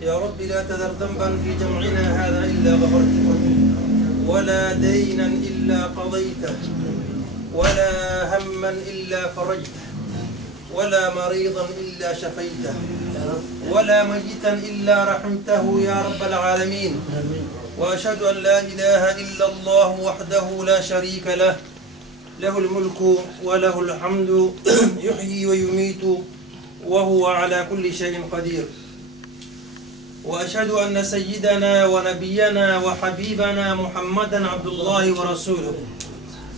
يا رب لا تذر ذنبا في جمعنا هذا إلا غفرته، ولا دينا إلا قضيته، ولا هما إلا فرجته، ولا مريضا إلا شفيته، ولا ميتا إلا رحمته يا رب العالمين. وأشهد أن لا إله إلا الله وحده لا شريك له، له الملك وله الحمد يحيي ويميت وهو على كل شيء قدير. وأشهد أن سيدنا ونبينا وحبيبنا محمدا عبد الله ورسوله،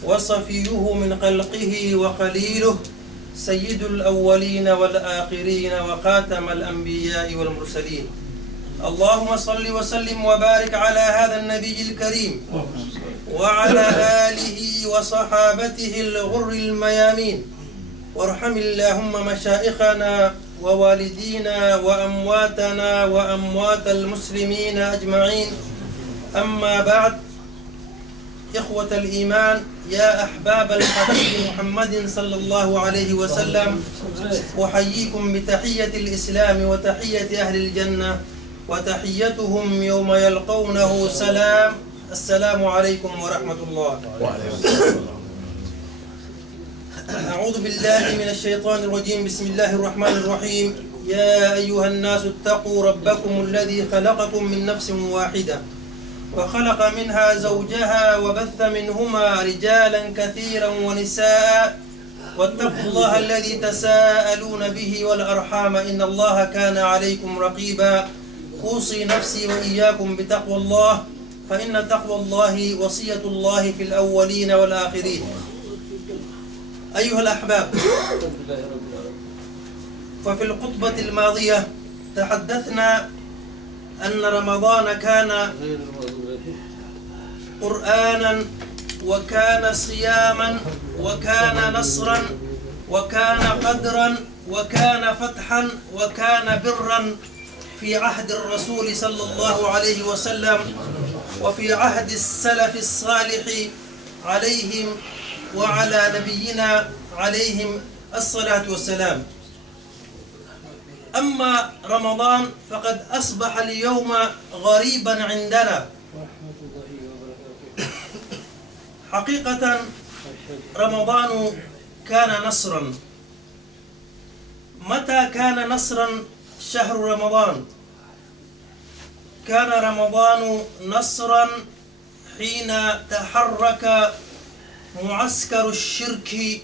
وصفيه من خلقه وخليله، سيد الأولين والآخرين وخاتم الأنبياء والمرسلين. اللهم صل وسلم وبارك على هذا النبي الكريم وعلى آله وصحابته الغر الميامين، وارحم اللهم مشائخنا ووالدينا وأمواتنا وأموات المسلمين أجمعين. أما بعد، إخوة الإيمان، يا أحباب الحبيب محمد صلى الله عليه وسلم، أحييكم بتحية الإسلام وتحية أهل الجنة، وتحيتهم يوم يلقونه سلام. السلام عليكم ورحمة الله. أعوذ بالله من الشيطان الرجيم. بسم الله الرحمن الرحيم. يا أيها الناس اتقوا ربكم الذي خلقكم من نفس واحدة وخلق منها زوجها وبث منهما رجالا كثيرا ونساء، واتقوا الله الذي تساءلون به والأرحام إن الله كان عليكم رقيبا. أوصي نفسي وإياكم بتقوى الله، فإن تقوى الله وصية الله في الأولين والآخرين. أيها الأحباب، ففي الخطبة الماضية تحدثنا أن رمضان كان قرآنا، وكان صياما، وكان نصرا، وكان قدرا، وكان فتحا، وكان برا في عهد الرسول صلى الله عليه وسلم، وفي عهد السلف الصالح عليهم وعلى نبينا عليهم الصلاة والسلام. أما رمضان فقد أصبح اليوم غريبا عندنا حقيقة. رمضان كان نصرا. متى كان نصرا شهر رمضان؟ كان رمضان نصرا حين تحرك معسكر الشرك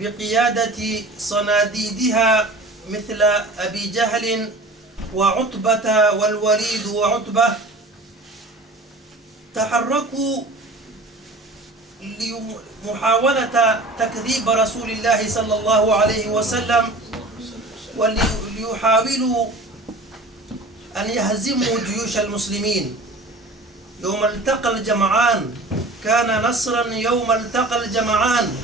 بقيادة صناديدها مثل أبي جهل وعتبة والوليد وعتبة، تحركوا لمحاولة تكذيب رسول الله صلى الله عليه وسلم، وليحاولوا أن يهزموا جيوش المسلمين. يوم التقى الجمعان كان نصرا يوم التقى الجمعان.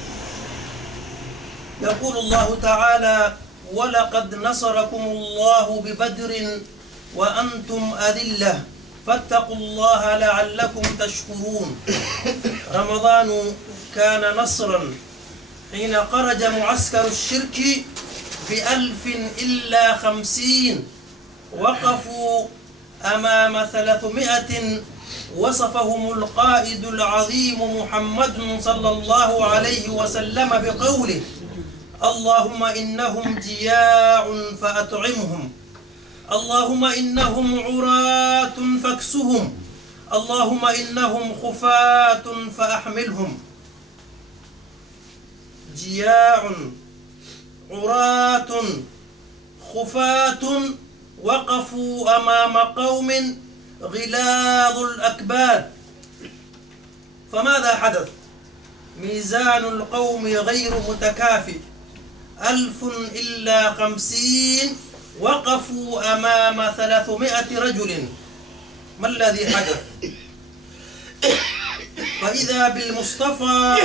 يقول الله تعالى: ولقد نصركم الله ببدر وأنتم أذلة فاتقوا الله لعلكم تشكرون. رمضان كان نصرا حين خرج معسكر الشرك ب1050 وقفوا أمام 300 وصفهم القائد العظيم محمد صلى الله عليه وسلم بقوله: اللهم إنهم جياع فأطعمهم، اللهم إنهم عراة فاكسهم، اللهم إنهم خفاة فأحملهم. جياع، عراة، خفاة، وقفوا أمام قوم غلاظ الأكباد. فماذا حدث؟ ميزان القوم غير متكافئ، 1000 إلا 50 وقفوا أمام 300 رجل. ما الذي حدث؟ فإذا بالمصطفى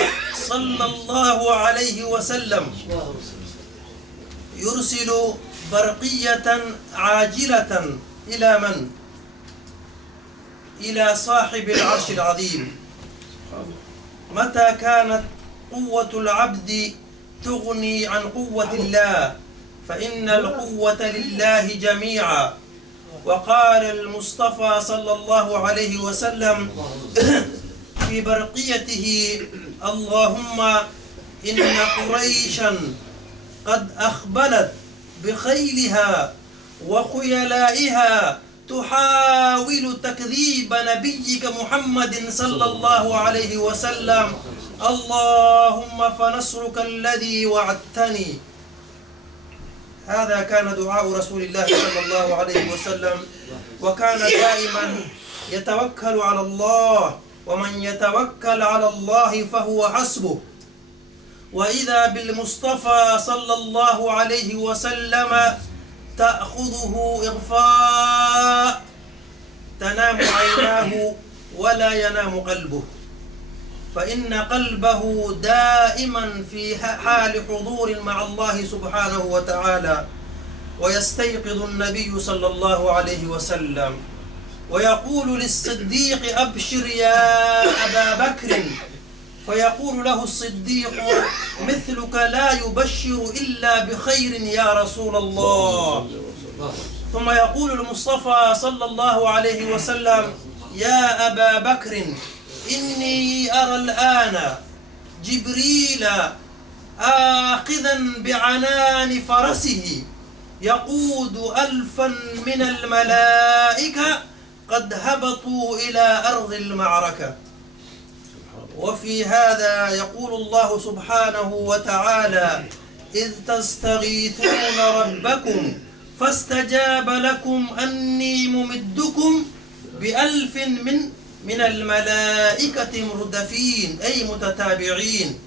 صلى الله عليه وسلم يرسل برقية عاجلة إلى من؟ إلى صاحب العرش العظيم. متى كانت قوة العبد تغني عن قوة الله؟ فإن القوة لله جميعا. وقال المصطفى صلى الله عليه وسلم في برقيته: اللهم إن قريشا قد أخبلت بخيلها وخيلائها تحاول تكذيب نبيك محمد صلى الله عليه وسلم، اللهم فنصرك الذي وعدتني. هذا كان دعاء رسول الله صلى الله عليه وسلم، وكان دائما يتوكل على الله، ومن يتوكل على الله فهو حسبه. وإذا بالمصطفى صلى الله عليه وسلم تأخذه إغفاء، تنام عيناه ولا ينام قلبه، فإن قلبه دائما في حال حضور مع الله سبحانه وتعالى. ويستيقظ النبي صلى الله عليه وسلم ويقول للصديق: أبشر يا أبا بكر، فيقول له الصديق: مثلك لا يبشر إلا بخير يا رسول الله. ثم يقول المصطفى صلى الله عليه وسلم: يا أبا بكر، إني أرى الآن جبريل آخذا بعنان فرسه يقود 1000 من الملائكة قد هبطوا إلى أرض المعركة. وفي هذا يقول الله سبحانه وتعالى: إذ تستغيثون ربكم فاستجاب لكم أني ممدكم ب1000 من الملائكة مردفين، أي متتابعين.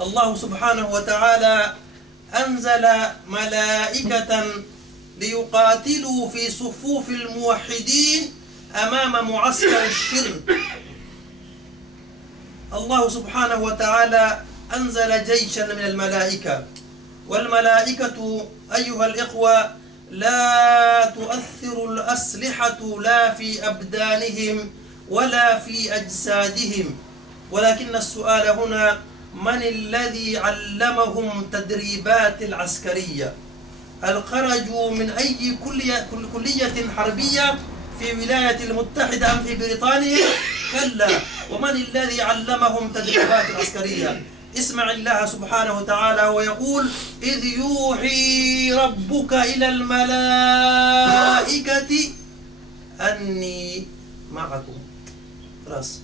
الله سبحانه وتعالى أنزل ملائكة ليقاتلوا في صفوف الموحدين أمام معسكر الشرك. الله سبحانه وتعالى أنزل جيشا من الملائكة، والملائكة أيها الإخوة لا تؤثر الأسلحة لا في أبدانهم ولا في أجسادهم، ولكن السؤال هنا: من الذي علمهم تدريبات العسكرية؟ هل خرجوا من أي كلية حربية في الولايات المتحدة أم في بريطانيا؟ كلا. ومن الذي علمهم تدريبات العسكرية؟ اسمع الله سبحانه وتعالى ويقول: إذ يوحي ربك إلى الملائكة أني معكم. خلاص.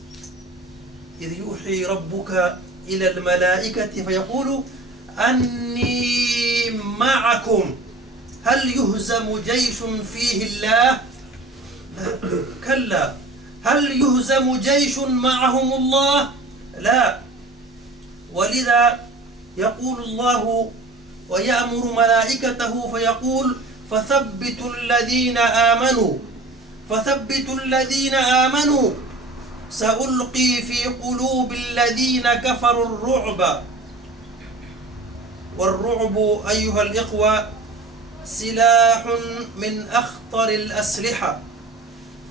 إذ يوحي ربك إلى الملائكة فيقول أني معكم. هل يهزم جيش فيه الله؟ كلا. هل يهزم جيش معهم الله؟ لا. ولذا يقول الله ويأمر ملائكته فيقول: فثبتوا الذين آمنوا سألقي في قلوب الذين كفروا الرعب. والرعب أيها الإخوة سلاح من أخطر الأسلحة،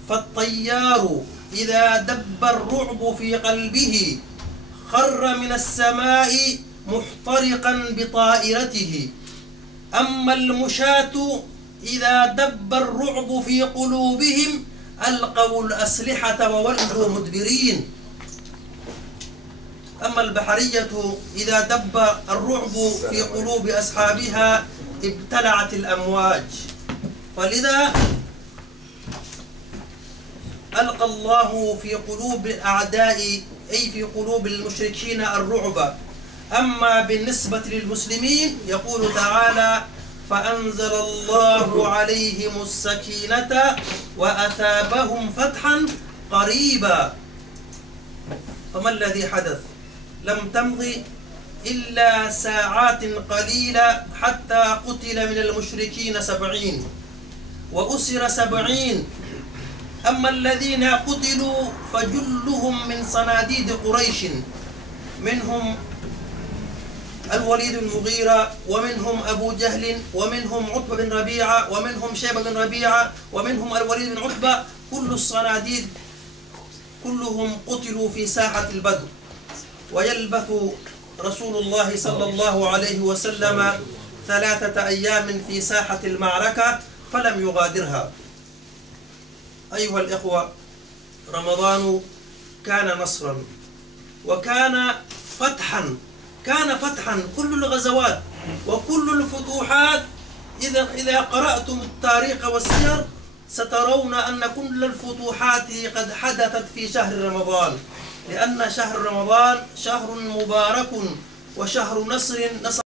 فالطيار إذا دب الرعب في قلبه خر من السماء محترقا بطائرته. أما المشاة إذا دب الرعب في قلوبهم ألقوا الأسلحة وولوا مدبرين. أما البحرية إذا دب الرعب في قلوب أصحابها ابتلعت الأمواج. فلذا ألقى الله في قلوب الأعداء أي في قلوب المشركين الرعب. أما بالنسبة للمسلمين يقول تعالى: فأنزل الله عليهم السكينة وأثابهم فتحا قريبا. فما الذي حدث؟ لم تمضي إلا ساعات قليلة حتى قتل من المشركين 70 وأسر 70. أما الذين قتلوا فجلهم من صناديد قريش، منهم الوليد بن المغيرة، ومنهم أبو جهل، ومنهم عتبة بن ربيعة، ومنهم شيبة بن ربيعة، ومنهم الوليد بن عتبة. كل الصناديد كلهم قتلوا في ساحة البدر. ويلبث رسول الله صلى الله عليه وسلم 3 أيام في ساحة المعركة، فلم يغادرها. أيها الإخوة، رمضان كان نصرا وكان فتحا، كل الغزوات وكل الفتوحات. إذا قرأتم التاريخ والسير سترون أن كل الفتوحات قد حدثت في شهر رمضان، لأن شهر رمضان شهر مبارك وشهر نصر